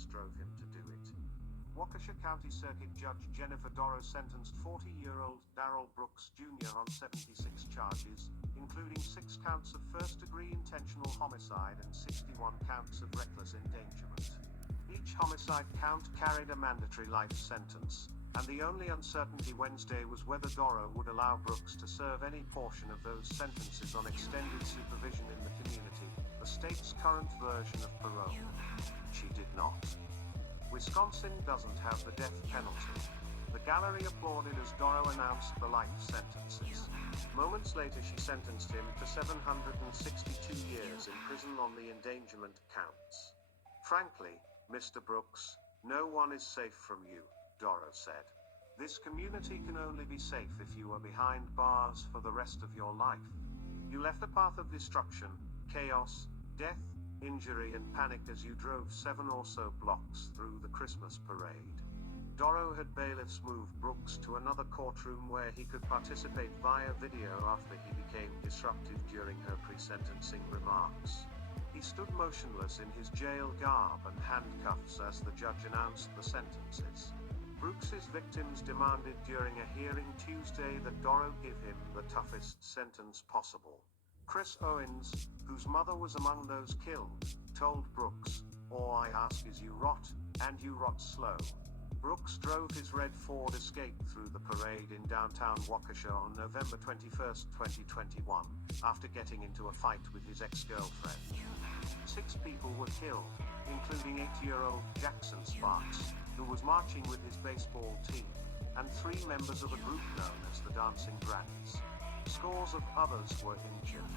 Brooks drove him to do it. Waukesha County Circuit Judge Jennifer Darrell sentenced 40-year-old Darrell Brooks Jr. on 76 charges, including 6 counts of first-degree intentional homicide and 61 counts of reckless endangerment. Each homicide count carried a mandatory life sentence, and the only uncertainty Wednesday was whether Darrell would allow Brooks to serve any portion of those sentences on extended supervision in the community, the state's current version of parole. She did not. Wisconsin doesn't have the death penalty. The gallery applauded as Darrell announced the life sentences. Moments later she sentenced him to 762 years in prison on the endangerment counts. "Frankly, Mr. Brooks, no one is safe from you," Darrell said. "This community can only be safe if you are behind bars for the rest of your life. You left a path of destruction, chaos, death, injury and panic as you drove 7 or so blocks through the Christmas parade." Darrell had bailiffs move Brooks to another courtroom where he could participate via video after he became disruptive during her pre-sentencing remarks. He stood motionless in his jail garb and handcuffs as the judge announced the sentences. Brooks's victims demanded during a hearing Tuesday that Darrell give him the toughest sentence possible. Chris Owens, whose mother was among those killed, told Brooks, "All I ask is you rot, and you rot slow." Brooks drove his red Ford Escape through the parade in downtown Waukesha on November 21, 2021, after getting into a fight with his ex-girlfriend. 6 people were killed, including 8-year-old Jackson Sparks, who was marching with his baseball team, and 3 members of a group known as the Dancing Grannies. Scores of others were injured.